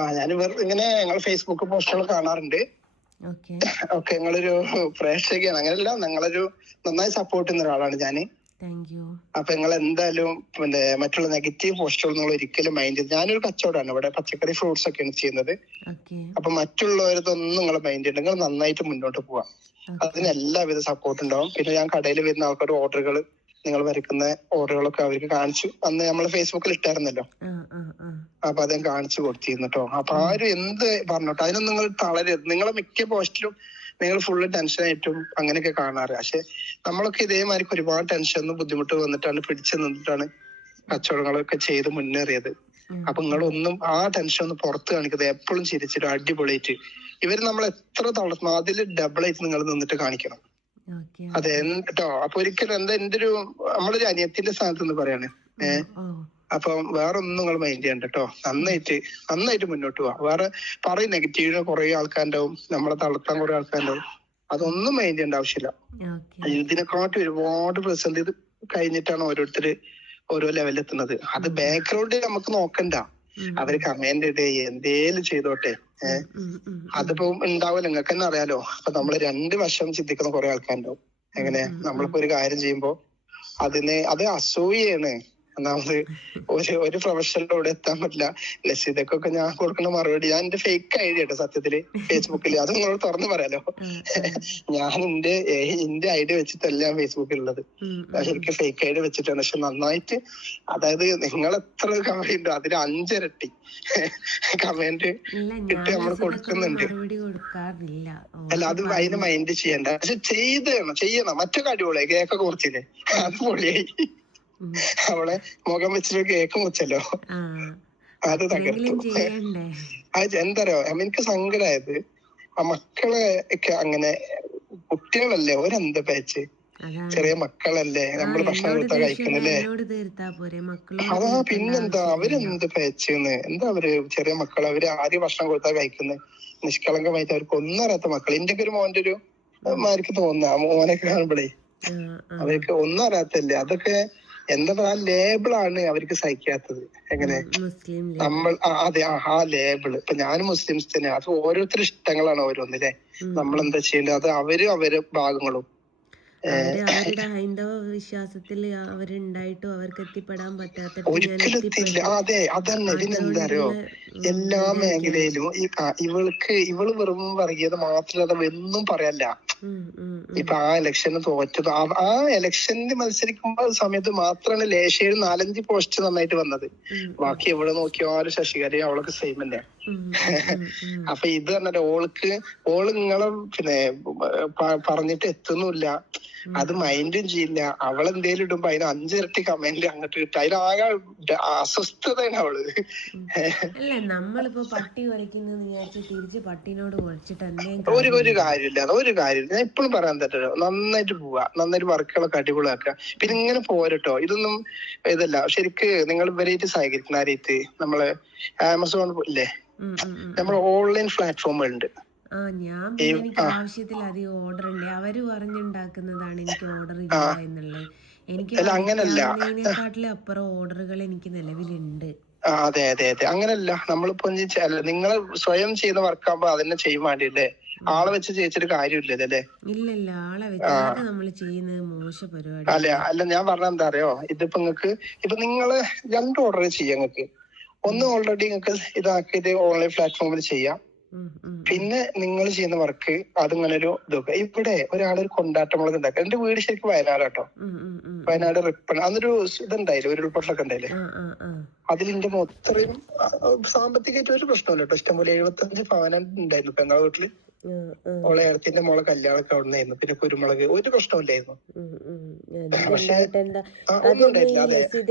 ആ ഞാൻ ഇങ്ങനെ ഞങ്ങൾ ഫേസ്ബുക്ക് പോസ്റ്റുകൾ കാണാറുണ്ട്. ഓക്കെ. ഞങ്ങളൊരു പ്രേക്ഷകയാണ്. അങ്ങനെയല്ല ഞങ്ങളൊരു നന്നായി സപ്പോർട്ട് ചെയ്യുന്ന ഒരാളാണ് ഞാൻ അപ്പൊ നിങ്ങൾ എന്തായാലും പിന്നെ മറ്റുള്ള നെഗറ്റീവ് പോസ്റ്റുകൾ നിങ്ങൾ ഒരിക്കലും മൈൻഡ് ചെയ്ത് ഞാനൊരു കച്ചവടമാണ് ഇവിടെ പച്ചക്കറി ഫ്രൂട്ട്സ് ഒക്കെയാണ് ചെയ്യുന്നത്. അപ്പൊ മറ്റുള്ളവരതൊന്നും നിങ്ങൾ മൈൻഡ് ചെയ്യണ്ട. നിങ്ങൾ നന്നായിട്ട് മുന്നോട്ട് പോവാം. അതിന് എല്ലാവിധ സപ്പോർട്ട് ഉണ്ടാവും. പിന്നെ ഞാൻ കടയിൽ വരുന്ന ആൾക്കാർ ഓർഡറുകൾ നിങ്ങൾ വരയ്ക്കുന്ന ഓർഡറുകളൊക്കെ അവർക്ക് കാണിച്ചു. അന്ന് നമ്മൾ ഫേസ്ബുക്കിൽ ഇട്ടായിരുന്നല്ലോ. അപ്പൊ അദ്ദേഹം കാണിച്ചു കൊടുത്തിരുന്നു കേട്ടോ അപ്പൊ ആരും എന്ത് പറഞ്ഞോട്ടോ അതിനൊന്നും നിങ്ങൾ തളരരുത്. നിങ്ങളെ മിക്ക പോസ്റ്റിലും നിങ്ങൾ ഫുള്ള് ടെൻഷൻ ആയിട്ടും അങ്ങനെയൊക്കെ കാണാറ്. പക്ഷെ നമ്മളൊക്കെ ഇതേമാതിരി ഒരുപാട് ടെൻഷനും ബുദ്ധിമുട്ട് വന്നിട്ടാണ് പിടിച്ചു നിന്നിട്ടാണ് കച്ചവടങ്ങളൊക്കെ ചെയ്ത് മുന്നേറിയത്. അപ്പൊ നിങ്ങളൊന്നും ആ ടെൻഷൻ ഒന്ന് പുറത്ത് കാണിക്കുന്നത് എപ്പോഴും ചിരിച്ചിട്ട് അടിപൊളിയായിട്ട്. ഇവർ നമ്മൾ എത്ര തളർന്നു അതിൽ ഡബിൾ ആയിട്ട് നിങ്ങൾ നിന്നിട്ട് കാണിക്കണം. അതെ കേട്ടോ അപ്പൊ ഒരിക്കലും എന്താ എന്റെ ഒരു നമ്മളൊരു അനിയത്തിന്റെ സ്ഥാനത്ത് നിന്ന് പറയാണ്. ഏഹ് അപ്പൊ വേറെ ഒന്നും നിങ്ങൾ മൈൻഡ് ചെയ്യണ്ട കേട്ടോ നന്നായിട്ട് നന്നായിട്ട് മുന്നോട്ട് പോവാ. വേറെ പറയും നെഗറ്റീവിന് കുറെ ആൾക്കാരുണ്ടാവും നമ്മളെ തളർത്താൻ കുറെ ആൾക്കാരുണ്ടാവും. അതൊന്നും മൈൻഡ് ചെയ്യേണ്ട ആവശ്യമില്ല. ഇതിനെക്കാട്ടി ഒരുപാട് പ്രസന്റ് ചെയ്ത് കഴിഞ്ഞിട്ടാണ് ഓരോരുത്തര് ഓരോ ലെവലിൽ എത്തുന്നത്. അത് ബാക്ക്ഗ്രൗണ്ട് നമുക്ക് നോക്കണ്ട. അവർ കമന്റ് ഇടേ എന്തേലും ചെയ്തോട്ടെ. ഏഹ് അതിപ്പോ ഉണ്ടാവില്ല നിങ്ങൾക്ക് തന്നെ അറിയാലോ. അപ്പൊ നമ്മൾ രണ്ട് വശം ചിന്തിക്കുന്ന കുറെ ആൾക്കാരുണ്ടാവും. എങ്ങനെ? നമ്മളിപ്പോ ഒരു കാര്യം ചെയ്യുമ്പോ അതിനെ അത് അസൂയാണ് ഒന്നാമത് ഒരു ഒരു പ്രൊഫഷനിലൂടെ എത്താൻ പറ്റില്ല. ലസിതക്കൊക്കെ ഞാൻ കൊടുക്കുന്ന മറുപടി ഞാൻ എന്റെ ഫേക്ക് ഐഡി കേട്ടോ സത്യത്തിൽ ഫേസ്ബുക്കിൽ അത് നിങ്ങളോട് തുറന്നു പറയാലോ. ഞാൻ എന്റെ എന്റെ എന്റെ ഐഡി വെച്ചിട്ടല്ല ഞാൻ ഫേസ്ബുക്കിൽ ഉള്ളത് എനിക്ക് ശരിക്കും ഫേക്ക് ഐഡി വെച്ചിട്ടാണ്. പക്ഷെ നന്നായിട്ട് അതായത് നിങ്ങൾ എത്ര കമന്റ് ഉണ്ടോ അതിന് അഞ്ചിരട്ടി കമന്റ് ഇട്ട് നമ്മൾ കൊടുക്കുന്നുണ്ട്. അല്ല അത് അതിന് മൈൻഡ് ചെയ്യണ്ട. പക്ഷെ ചെയ്തണം ചെയ്യണം. മറ്റൊക്കെ അടിപൊളിയായി. കേക്കൊക്കെ കുറച്ചില്ലേ അത് പൊളിയായി. അവളെ മുഖം വെച്ചിട്ട് കേക്ക് മുച്ചല്ലോ അത് തകർത്തു. അത് എന്തറിയോ എനിക്ക് സങ്കടമായത് ആ മക്കളെ ഒക്കെ അങ്ങനെ കുട്ടികളല്ലേ? ഒരെന്ത് പേച്ച്? ചെറിയ മക്കളല്ലേ? നമ്മൾ നമ്മൾ ഭക്ഷണം കൊടുത്താ കഴിക്കുന്നല്ലേ അതാ പിന്നെന്താ. അവരെന്ത് പേച്ചെന്ന്? എന്താ അവർ ചെറിയ മക്കൾ അവർ ആര് ഭക്ഷണം കൊടുത്താ കഴിക്കുന്നത് നിഷ്കളങ്കമായിട്ട് അവർക്ക് ഒന്നും അറിയാത്ത മക്കൾ എന്റെ പേര് ഒരു മോന്റെ ഒരു മാർക്ക് തോന്നുന്ന മോനെ കാണുമ്പോഴേ. അവർക്ക് ഒന്നും അറിയാത്തല്ലേ. അതൊക്കെ എന്താ പറയാ ലേബിളാണ് അവർക്ക് സഹിക്കാത്തത്. എങ്ങനെ? നമ്മൾ ആ, അതെ ആ, ലേബിൾ ഇപ്പൊ ഞാനും മുസ്ലിംസ് തന്നെ അത് ഓരോരുത്തരുടെ ഇഷ്ടങ്ങളാണ് ഓരോന്നില്ലേ. നമ്മൾ എന്താ ചെയ്യേണ്ടത്? അത് അവർ അവർ ഭാഗങ്ങളും. അവർ അവരുടെ ഹൈന്ദവ വിശ്വാസത്തിൽ അവരുണ്ടായിട്ടും അവർക്ക് എത്തിപ്പെടാൻ പറ്റാത്ത ഒരിക്കലും എത്തില്ല അതെ അതന്നെ. ഇതിനെന്താറിയോ എല്ലാ മേഖലയിലും ഇവൾക്ക് ഇവൾ വെറും വർഗീയത മാത്രമല്ല ഒന്നും പറയല്ല. ഇപ്പൊ ആ ഇലക്ഷന് തോറ്റത്. ആ- ഇലക്ഷനിൽ മത്സരിക്കുമ്പോ സമയത്ത് മാത്രമാണ് ലേശയിൽ നാലഞ്ച് പോസ്റ്റ് നന്നായിട്ട് വന്നത്. ബാക്കി എവിടെ നോക്കിയാലും ശശികരയും അവളൊക്കെ സെയിം തന്നെ അപ്പൊ ഇത് പറഞ്ഞാൽ ഓൾക്ക് ഓൾ നിങ്ങളെ പിന്നെ പറഞ്ഞിട്ട് എത്തുന്നില്ല അത് മൈൻഡും ചെയ്യില്ല. അവൾ എന്തേലും ഇടുമ്പോ അതിന് അഞ്ചിരട്ടി കമന്റ് അങ്ങോട്ട് ഇട്ട് അതിലാകെ അസ്വസ്ഥതയാണ് അവൾ. അല്ല നമ്മളിപ്പോ പട്ടി കുരയ്ക്കുന്നു വിചാരിച്ച് തിരിച്ച് പട്ടിനോട് കുരച്ചിട്ട് ഒരു ഒരു കാര്യമില്ല. ഒരു കാര്യമില്ല. ഞാൻ ഇപ്പോഴും പറയാൻ തട്ടോ നന്നായിട്ട് പോവാ. നന്നായിട്ട് വർക്കുകളൊക്കെ അടിപൊളിയാക്കുക. പിന്നെ ഇങ്ങനെ പോരട്ടോ. ഇതൊന്നും ഇതല്ല. ശരിക്ക് നിങ്ങൾ ഇവരായിട്ട് സഹകരിക്കുന്ന ആരായിട്ട് നമ്മൾ ആമസോൺ ഇല്ലേ. നമ്മൾ ഓൺലൈൻ പ്ലാറ്റ്ഫോമുകൾ ഉണ്ട് ആ ഞാൻ പിന്നെ എനിക്ക് ആവശ്യത്തിലധികം ഓർഡർ ഉണ്ട് അവർ പറഞ്ഞുണ്ടാക്കുന്നതാണ് എനിക്ക് ഓർഡർ ഇല്ല എന്നുള്ളത്. എനിക്ക്. അതിനേക്കാട്ടിലും അപ്പുറം ഓർഡറുകൾ എനിക്ക് നിലവിലുണ്ട്. അതെ അതെ അതെ. അങ്ങനല്ല. നമ്മളിപ്പോ നിങ്ങൾ സ്വയം ചെയ്യുന്ന വർക്കാകുമ്പോ അതന്നെ ചെയ്യാൻ വേണ്ടിയില്ലേ? ആളെ വെച്ച് ചെയ്യിച്ചിട്ട് കാര്യമില്ല അല്ലേ? ഇല്ലല്ല ആളെ വെക്കാതെ നമ്മൾ ചെയ്യുന്നത് മോശ പരിപാടി. അല്ല അല്ല ഞാൻ പറഞ്ഞ എന്താ അറിയോ ഇതിപ്പോ നിങ്ങക്ക് ഇപ്പൊ നിങ്ങൾ രണ്ട് ഓർഡർ ചെയ്യാം നിങ്ങക്ക് ഒന്ന് ഓൾറെഡി നിങ്ങൾക്ക് ഇതാക്കിയിട്ട് ഓൺലൈൻ പ്ലാറ്റ്ഫോമിൽ ചെയ്യാം. പിന്നെ നിങ്ങൾ ചെയ്യുന്ന വർക്ക് അതിങ്ങനെ ഒരു ഇതൊക്കെ. ഇവിടെ ഒരാളൊരു കൊണ്ടാട്ടമുളക് ഉണ്ടാക്കുക. എന്റെ വീട് ശരിക്കും ഉം, ഉം. വയനാട് റിപ്പൺ അന്നൊരു ഇതുണ്ടായില്ലേ ഒരു ഉൾപ്പൊട്ടലൊക്കെ ഉണ്ടായില്ലേ? അതിലിന്റെ മൊത്തം സാമ്പത്തികമായിട്ട് ഒരു പ്രശ്നമില്ല കേട്ടോ. ഇഷ്ടംപോലെ എഴുപത്തി അഞ്ച് പവനം ഉണ്ടായിരുന്നു ഇപ്പൊ ഞങ്ങളുടെ വീട്ടിൽ. ഓളെ ഏടത്തിന്റെ മോളെ കല്യാണമൊക്കെ അവിടെ നിന്നായിരുന്നു പിന്നെ കുരുമുളക് ഒരു പ്രശ്നമില്ലായിരുന്നു ആ,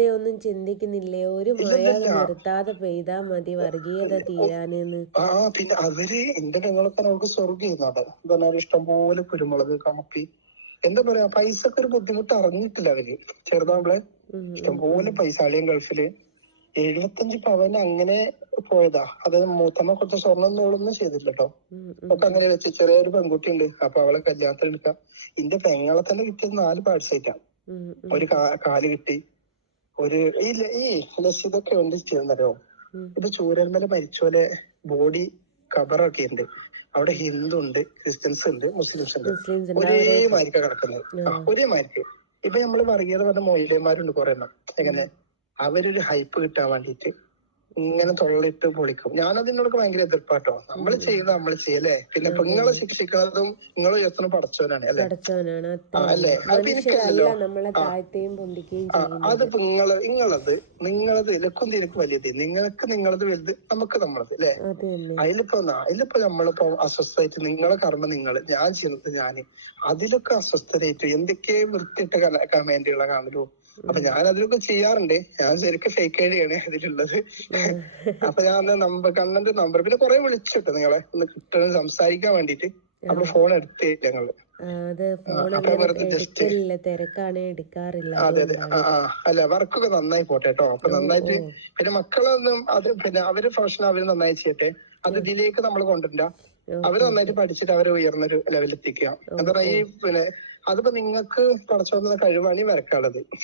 ഒന്നും ചിന്തിക്കുന്നില്ലേ? ഒരു മഴ. നിർത്താതെ പെയ്താ മതി വർഗീയത തീരാനെന്ന് ആ പിന്നെ അവർ എന്റെ പെങ്ങളൊക്കെ നമുക്ക് സ്വർഗം ചെയ്യുന്നു അവിടെ. എന്താ പറയുക ഇഷ്ടംപോലെ കുരുമുളക് കാപ്പി എന്താ പറയാ പൈസക്ക് ഒരു ബുദ്ധിമുട്ട് അറിഞ്ഞിട്ടില്ല അവർ. പോലെ ഇഷ്ടംപോലെ പൈസ അളിയൻ ഗൾഫിൽ. എഴുപത്തഞ്ച് പവൻ അങ്ങനെ പോയതാ. അത് മൂത്തമ്മ കുറച്ച് സ്വർണം നോളൊന്നും ചെയ്തില്ല കേട്ടോ ഒക്കെ അങ്ങനെ വെച്ച് ചെറിയൊരു പെൺകുട്ടി ഉണ്ട് അപ്പൊ അവളെ കല്യാണത്തിന് എടുക്കാം. ഇന്റെ പെങ്ങളെ തന്നെ കിട്ടിയത് നാല് പാർട്സ് ഒരു കാൽ കിട്ടി. ഒരു ഈ ലസിതൊക്കെ ഉണ്ട് ചെയ്യുന്നറിയോ. ഇത് ചൂരന്മല മരിച്ചോലെ ബോഡി കബറൊക്കെ ഉണ്ട് അവിടെ ഹിന്ദു ഉണ്ട് ക്രിസ്ത്യൻസ് ഉണ്ട് മുസ്ലിംസ് ഉണ്ട് ഒരേ മാരിക്ക കിടക്കുന്നത്. ഒരേ മാരിക്ക്. ഇപ്പൊ നമ്മൾ വർഗീയത പറഞ്ഞ മൊയിലേമാരുണ്ട് കുറെ എണ്ണം എങ്ങനെ അവരൊരു ഹൈപ്പ് കിട്ടാൻ വേണ്ടിട്ട് ഇങ്ങനെ തൊള്ളിട്ട് പൊളിക്കും. ഞാനതിനോട് ഭയങ്കര എതിർപ്പാട്ടോ. നമ്മൾ ചെയ്യുന്ന നമ്മൾ ചെയ്യല്ലേ? പിന്നെ നിങ്ങളെ ശിക്ഷിക്കുന്നതും നിങ്ങൾ ഉയർത്തുന്ന പടച്ചവനാണ് അല്ലെ? അല്ലേ? അത് ആ, അത് നിങ്ങൾ നിങ്ങളത് നിങ്ങളത് ഇലക്കും തിരക്ക് വലിയത് നിങ്ങൾക്ക് നിങ്ങളത് വലുത് നമുക്ക് നമ്മളത് അല്ലെ? അതിലിപ്പോ അതിലിപ്പോ നമ്മളിപ്പോ അസ്വസ്ഥമായിട്ട് നിങ്ങളെ കർമ്മം നിങ്ങൾ ഞാൻ ചെയ്യുന്നത് ഞാൻ. അതിലൊക്കെ അസ്വസ്ഥരായിട്ട് എന്തൊക്കെ വൃത്തിയിട്ട കമന്റുകളെ കാണലോ. അപ്പൊ ഞാൻ അതിലൊക്കെ ചെയ്യാറുണ്ട്. ഞാൻ ശരിക്കും ഫേക്ക് ഐ ഡി ആണ് അതിലുള്ളത് അപ്പൊ ഞാൻ നമ്പർ കണ്ണന്റെ നമ്പർ പിന്നെ കുറെ വിളിച്ചിട്ട് നിങ്ങളെ. ഒന്ന് കിട്ടണം സംസാരിക്കാൻ വേണ്ടിട്ട് അപ്പൊ ഫോൺ എടുത്തില്ല ഞങ്ങൾ. അത്. ഫോൺ തിരക്കാണ് എടുക്കാറില്ല. അതെ അതെ. അല്ല വർക്കൊക്കെ നന്നായി പോട്ടെ കേട്ടോ. അപ്പൊ നന്നായിട്ട് പിന്നെ മക്കളൊന്നും അത് പിന്നെ അവർ പ്രൊഫഷണൽ അവർ നന്നായി ചെയ്യട്ടെ. അത് ഇതിലേക്ക് നമ്മൾ കൊണ്ടുവരില്ല അവർ നന്നായിട്ട് പഠിച്ചിട്ട് അവർ ഉയർന്നൊരു ലെവലിൽ എത്തിക്കുക എന്താ പറയാ ഈ പിന്നെ അതിപ്പോ നിങ്ങൾക്ക് പടച്ചോന്ന കഴിവാണ് ഈ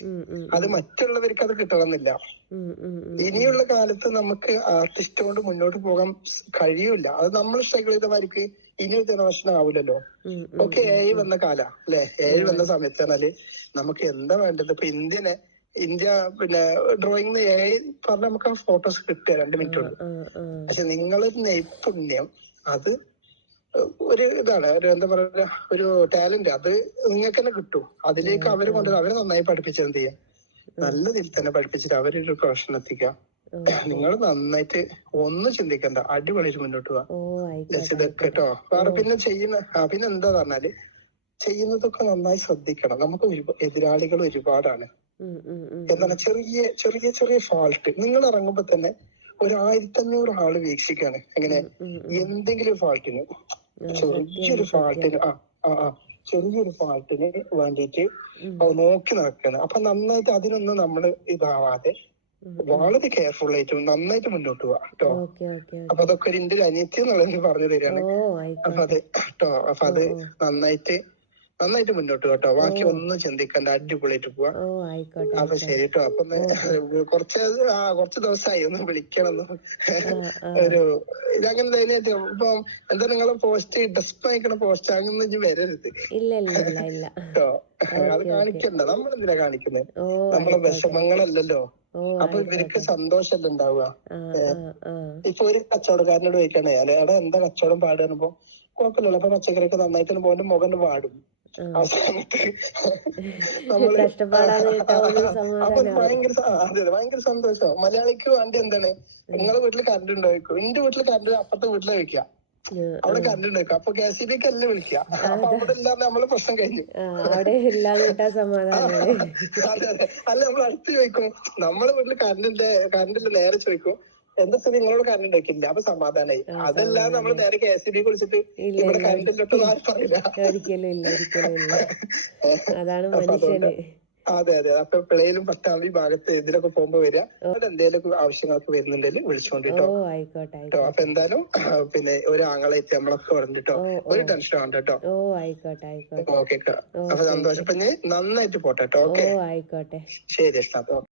ഉം, അത് മറ്റുള്ളവർക്ക് അത് കിട്ടണമെന്നില്ല. ഇനിയുള്ള കാലത്ത് നമുക്ക് ആർട്ടിസ്റ്റ് കൊണ്ട് മുന്നോട്ട് പോകാൻ കഴിയൂല അത് നമ്മൾ സ്ട്രഗിൾ ചെയ്തവർക്ക് ഇനി ഒരു ജനറേഷൻ ആവില്ലല്ലോ. ഒക്കെ എ വന്ന കാല അല്ലെ? ഏഴ് വന്ന സമയത്ത് പറഞ്ഞാൽ നമുക്ക് എന്താ വേണ്ടത്? ഇപ്പൊ ഇന്ത്യനെ ഇന്ത്യ പിന്നെ ഡ്രോയിങ് എ പറഞ്ഞ നമുക്ക് ആ ഫോട്ടോസ് കിട്ടുക രണ്ട് മിനിറ്റ് കൊണ്ട്. പക്ഷെ നിങ്ങളൊരു നൈപുണ്യം അത് ഒരു ഇതാണ് ഒരു എന്താ പറയുക ഒരു ടാലന്റ് അത് നിങ്ങൾക്ക് തന്നെ കിട്ടും. അതിലേക്ക് അവർ കൊണ്ട് അവരെ നന്നായി പഠിപ്പിച്ചത് എന്ത് ചെയ്യാം നല്ല രീതിയിൽ തന്നെ പഠിപ്പിച്ചിട്ട് അവരൊരു പ്രൊഫഷൻ എത്തിക്കാം നിങ്ങൾ നന്നായിട്ട് ഒന്നും ചിന്തിക്കണ്ട. അടിപൊളിയിട്ട് മുന്നോട്ട് പോവാ. ഇതൊക്കെ കേട്ടോ. വേറെ പിന്നെ ചെയ്യുന്ന പിന്നെ എന്താ പറഞ്ഞാൽ ചെയ്യുന്നതൊക്കെ നന്നായി ശ്രദ്ധിക്കണം. നമുക്ക് എതിരാളികൾ ഒരുപാടാണ്. എന്താണ് ചെറിയ ചെറിയ ചെറിയ ഫാൾട്ട് നിങ്ങൾ ഇറങ്ങുമ്പോ തന്നെ ഒരു ആയിരത്തി അഞ്ഞൂറ് ആൾ വീക്ഷിക്കാണ് എങ്ങനെ. എന്തെങ്കിലും ഫാൾട്ടിന് ചെറിയൊരു ഫാൾട്ടിന് ആ ആ ആ. ചെറിയൊരു ഫാൾട്ടിന് വേണ്ടിയിട്ട് അത് നോക്കി നടക്കണം. അപ്പൊ നന്നായിട്ട് അതിനൊന്നും നമ്മൾ ഇതാവാതെ. വളരെ കെയർഫുൾ ആയിട്ട് നന്നായിട്ട് മുന്നോട്ട് പോവാ കേട്ടോ അപ്പൊ അതൊക്കെ ഒരു എന്റെ ഒരു അനിയത്തി എന്നുള്ളത് പറഞ്ഞു തരികയാണ് ഓ അപ്പൊ അത് കേട്ടോ അപ്പൊ അത് നന്നായിട്ട് നന്നായിട്ട് മുന്നോട്ട് കേട്ടോ. ബാക്കി ഒന്നും ചിന്തിക്കണ്ട. അടിപൊളിയായിട്ട് പോവാ. അപ്പൊ ശരി കേട്ടോ. അപ്പൊ കുറച്ച് ആ കുറച്ച് ദിവസമായി. ഒന്ന് വിളിക്കണം. ഒരു ഇതങ്ങനെ ധൈര്യമായിട്ട് ഇപ്പൊ എന്താ നിങ്ങൾ പോസ്റ്റ് ഡെസ്പ് അയക്കണ പോസ്റ്റ് അങ്ങനെ വരരുത്. കേട്ടോ അത് കാണിക്കണ്ട. നമ്മളെന്തിനാ കാണിക്കുന്നത്? നമ്മളെ വിഷമങ്ങളല്ലല്ലോ. അപ്പൊ ഇവർക്ക് സന്തോഷമല്ല ഉണ്ടാവുക? ഇപ്പൊ ഒരു കച്ചവടക്കാരനോട് ചോദിക്കണേ അല്ലെ എടാ എന്താ കച്ചവടം പാടുമ്പോ കുഴപ്പമില്ലല്ലോ. അപ്പൊ പച്ചക്കറിയൊക്കെ നന്നായിട്ട് പോകുന്ന മുഖം പാടും ഭയങ്കര അതെ അതെ ഭയങ്കര സന്തോഷം. മലയാളിക്ക് വേണ്ടി എന്താണ്? നിങ്ങളെ വീട്ടിൽ കറണ്ട് ഉണ്ടായിരിക്കും എന്റെ വീട്ടിൽ കറണ്ട് അപ്പത്തെ വീട്ടിലെ വെക്കുക അവിടെ കറണ്ട് ഉണ്ടായിരിക്കും അപ്പൊ കെ സി ബിക്ക് അല്ലേ വിളിക്കുക അപ്പൊ അവിടെ ഇല്ലാതെ നമ്മൾ പ്രശ്നം കഴിഞ്ഞു. അവിടെ അതെ അതെ. അല്ല നമ്മൾ അടുത്ത് ചോദിക്കും. നമ്മളെ വീട്ടിൽ കറണ്ടിന്റെ കറണ്ടിന്റെ നേരെ ചോദിക്കും. എന്താ സ്ഥിതി നിങ്ങളോട് കറണ്ട് ഉണ്ടാക്കിയില്ല അപ്പൊ സമാധാനായി. അതല്ലാതെ നമ്മൾ നേരെ കെ എസ് ബി കുറിച്ചിട്ട് ഇല്ല, ഇവിടെ. കറണ്ടിലോട്ട് പറയില്ല ഒരിക്കലും ഇല്ല ഒരിക്കലും ഇല്ല. അതാണ് മനുഷ്യന്. അതെ അതെ. അപ്പൊ പിള്ളയിലും പട്ടാമ്പി ഭാഗത്ത് ഇതിലൊക്കെ പോകുമ്പോ വരിക. അത് എന്തെങ്കിലും ആവശ്യങ്ങളൊക്കെ വരുന്നുണ്ടെങ്കിൽ വിളിച്ചോണ്ടിട്ടോ അപ്പൊ എന്തായാലും പിന്നെ ഒരു ആങ്ങളെ എത്തി നമ്മളൊക്കെ പറഞ്ഞിട്ടോ ഒരു ടെൻഷൻ ആവണ്ട കേട്ടോ ഓക്കെ അപ്പൊ സന്തോഷം. നന്നായിട്ട് പോട്ടെ കേട്ടോ ഓക്കെ? ആയിക്കോട്ടെ. ശരി ഇഷ്ടം